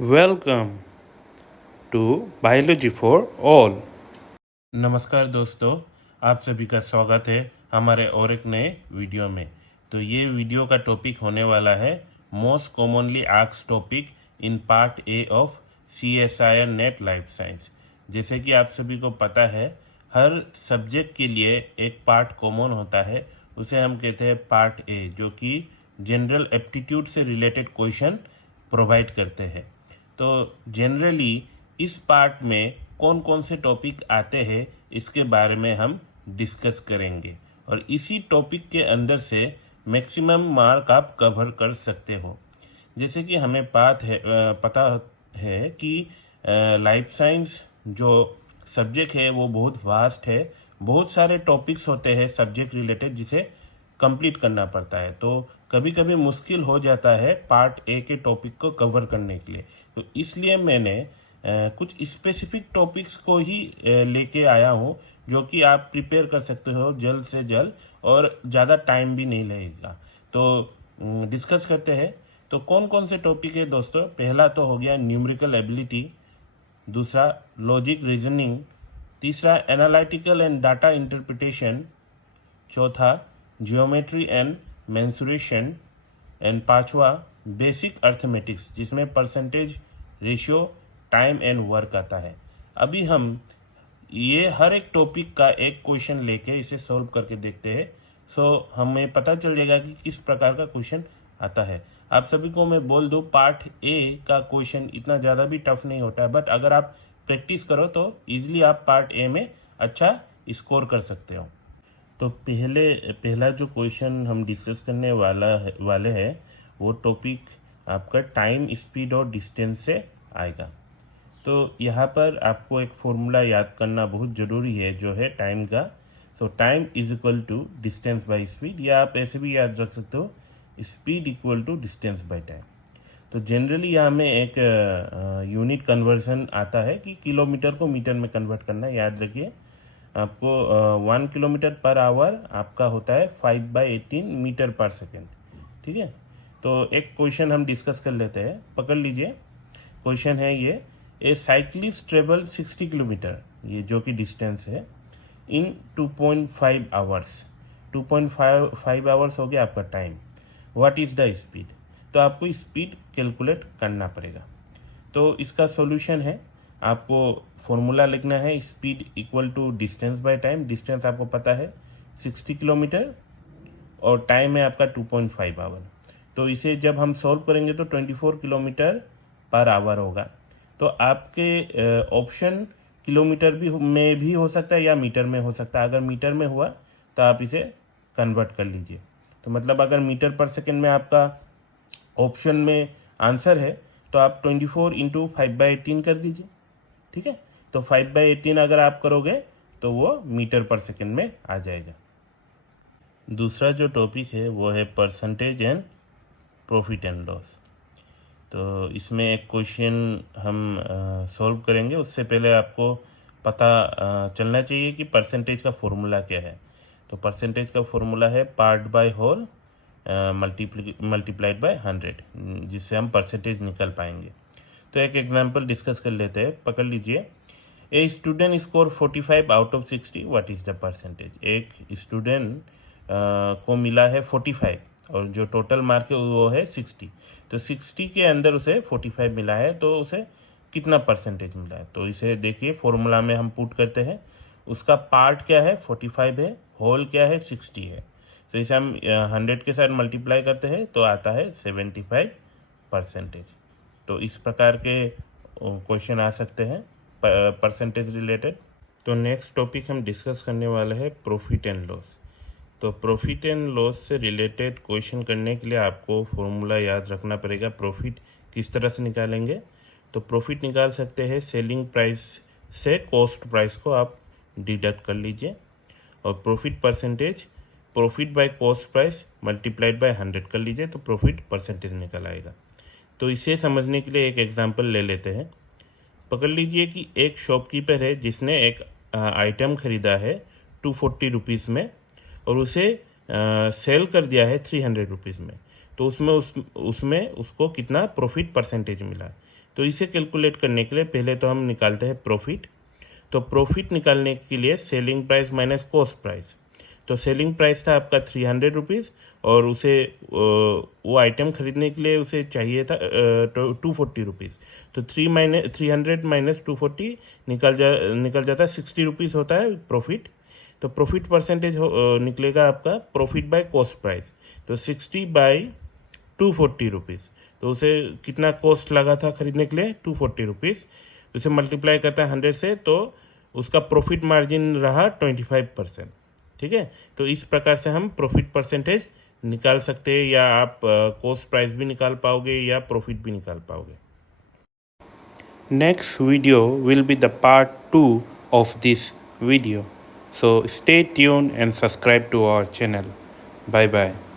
Welcome to biology for all. नमस्कार दोस्तों, आप सभी का स्वागत है हमारे और एक नए वीडियो में। तो ये वीडियो का टॉपिक होने वाला है most commonly asked topic in part A of CSIR net life science. जैसे कि आप सभी को पता है, हर सब्जेक्ट के लिए एक पार्ट कॉमन होता है, उसे हम कहते हैं पार्ट ए, जो कि जनरल एप्टीट्यूड से रिलेटेड क्वेश्चन प्रोवाइड करते हैं। तो जनरली इस पार्ट में कौन कौन से टॉपिक आते हैं इसके बारे में हम डिस्कस करेंगे, और इसी टॉपिक के अंदर से मैक्सिमम मार्क आप कवर कर सकते हो। जैसे कि हमें पता है कि लाइफ साइंस जो सब्जेक्ट है वो बहुत वास्ट है, बहुत सारे टॉपिक्स होते हैं सब्जेक्ट रिलेटेड जिसे कंप्लीट करना पड़ता है। तो कभी कभी मुश्किल हो जाता है पार्ट ए के टॉपिक को कवर करने के लिए। तो इसलिए मैंने कुछ स्पेसिफिक टॉपिक्स को ही लेके आया हूँ, जो कि आप प्रिपेयर कर सकते हो जल्द से जल्द, और ज़्यादा टाइम भी नहीं लगेगा। तो डिस्कस करते हैं। तो कौन कौन से टॉपिक है दोस्तों? पहला तो हो गया न्यूमेरिकल एबिलिटी, दूसरा लॉजिक रीजनिंग, तीसरा एनालिटिकल एंड डाटा इंटरप्रिटेशन, चौथा जियोमेट्री एंड मेंसुरेशन, एंड पांचवा बेसिक अर्थमेटिक्स, जिसमें percentage, ratio, time and work आता है। अभी हम ये हर एक टॉपिक का एक क्वेश्चन लेके इसे सॉल्व करके देखते हैं। हमें पता चल जाएगा कि किस प्रकार का क्वेश्चन आता है। आप सभी को मैं बोल दूं, पार्ट ए का क्वेश्चन इतना ज़्यादा भी टफ नहीं होता है, बट अगर आप प्रैक्टिस करो तो इजीली आप पार्ट ए में अच्छा स्कोर कर सकते हो। तो पहला जो क्वेश्चन हम डिस्कस करने वाले हैं वो टॉपिक आपका टाइम, स्पीड और डिस्टेंस से आएगा। तो यहाँ पर आपको एक फॉर्मूला याद करना बहुत ज़रूरी है, जो है टाइम का। Time is equal to distance by speed, या आप ऐसे भी याद रख सकते हो, speed equal to distance by time. तो जनरली यहाँ में एक यूनिट कन्वर्जन आता है कि किलोमीटर को मीटर में कन्वर्ट करना। याद रखिए, आपको 1 किलोमीटर पर आवर आपका होता है 5/18 मीटर पर सेकेंड। ठीक है, तो एक क्वेश्चन हम डिस्कस कर लेते हैं। पकड़ लीजिए, क्वेश्चन है ये: ए साइक्लिस्ट ट्रेवल 60 किलोमीटर, ये जो कि डिस्टेंस है, इन 2.5 आवर्स। 2.5 आवर्स हो गया आपका time. What is the speed? तो आपको स्पीड कैलकुलेट करना पड़ेगा। तो इसका सॉल्यूशन है, आपको फॉर्मूला लिखना है, speed equal to distance by time. Distance आपको पता है 60 किलोमीटर, और टाइम है आपका 2.5 आवर। तो इसे जब हम सॉल्व करेंगे तो 24 किलोमीटर पर आवर होगा। तो आपके ऑप्शन किलोमीटर में भी हो सकता है या मीटर में हो सकता है। अगर मीटर में हुआ तो आप इसे कन्वर्ट कर लीजिए। तो मतलब अगर मीटर पर सेकेंड में आपका ऑप्शन में आंसर है, तो आप 24 इंटू 5/18 कर दीजिए। ठीक है, तो 5/18 अगर आप करोगे तो वो मीटर पर सेकेंड में आ जाएगा। दूसरा जो टॉपिक है वो है percentage and profit and loss. तो इसमें एक क्वेश्चन हम सॉल्व करेंगे। उससे पहले आपको पता चलना चाहिए कि परसेंटेज का फॉर्मूला क्या है। तो परसेंटेज का फॉर्मूला है part by whole multiplied by 100, जिससे हम परसेंटेज निकल पाएंगे। तो एक एग्जांपल डिस्कस कर लेते हैं। पकड़ लीजिए, a student score 45 out of 60, what is the percentage? एक स्टूडेंट को मिला है 45, और जो टोटल मार्क है वो है 60। तो 60 के अंदर उसे 45 मिला है, तो उसे कितना परसेंटेज मिला है? तो इसे देखिए, फॉर्मूला में हम पुट करते हैं। उसका पार्ट क्या है? 45 है, होल क्या है? 60 है। तो इसे हम 100 के साथ मल्टीप्लाई करते हैं तो आता है 75 परसेंटेज। तो इस प्रकार के क्वेश्चन आ सकते हैं परसेंटेज रिलेटेड। तो नेक्स्ट टॉपिक हम डिस्कस करने वाले हैं प्रॉफिट एंड लॉस। तो प्रॉफिट एंड लॉस से रिलेटेड क्वेश्चन करने के लिए आपको फॉर्मूला याद रखना पड़ेगा। प्रॉफिट किस तरह से निकालेंगे? तो प्रॉफिट निकाल सकते हैं सेलिंग प्राइस से कॉस्ट प्राइस को आप डिडक्ट कर लीजिए, और profit percentage profit by cost price multiplied by 100 कर लीजिए, तो प्रॉफिट परसेंटेज निकल आएगा। तो इसे समझने के लिए एक एग्जांपल ले लेते हैं। पकड़ लीजिए कि एक शॉपकीपर है जिसने एक आइटम खरीदा है 240 रुपीज़ में, और उसे सेल कर दिया है 300 रुपीज़ में। तो उसमें उसको कितना प्रॉफिट परसेंटेज मिला। तो इसे कैलकुलेट करने के लिए पहले तो हम निकालते हैं प्रॉफिट। तो प्रॉफिट निकालने के लिए selling price minus cost price. तो सेलिंग प्राइस था आपका 300 रुपीज़ और उसे वो आइटम खरीदने के लिए उसे चाहिए था 240 रुपीज़। तो 300 माइनस 240 निकल जाता है 60 रुपीज़ होता है प्रॉफिट। तो प्रॉफिट परसेंटेज निकलेगा आपका प्रॉफिट बाय कॉस्ट प्राइस। तो 60 बाई 240 रुपीज़। तो उसे कितना कॉस्ट लगा था खरीदने के लिए 240 रुपीज़। उसे मल्टीप्लाई करता है 100 से तो उसका प्रॉफिट मार्जिन रहा 25%। ठीक है, तो इस प्रकार से हम प्रॉफिट परसेंटेज निकाल सकते हैं, या आप कॉस्ट प्राइस भी निकाल पाओगे या प्रॉफिट भी निकाल पाओगे। Next video will be the part 2 of this video. So stay tuned and subscribe to our channel. Bye bye.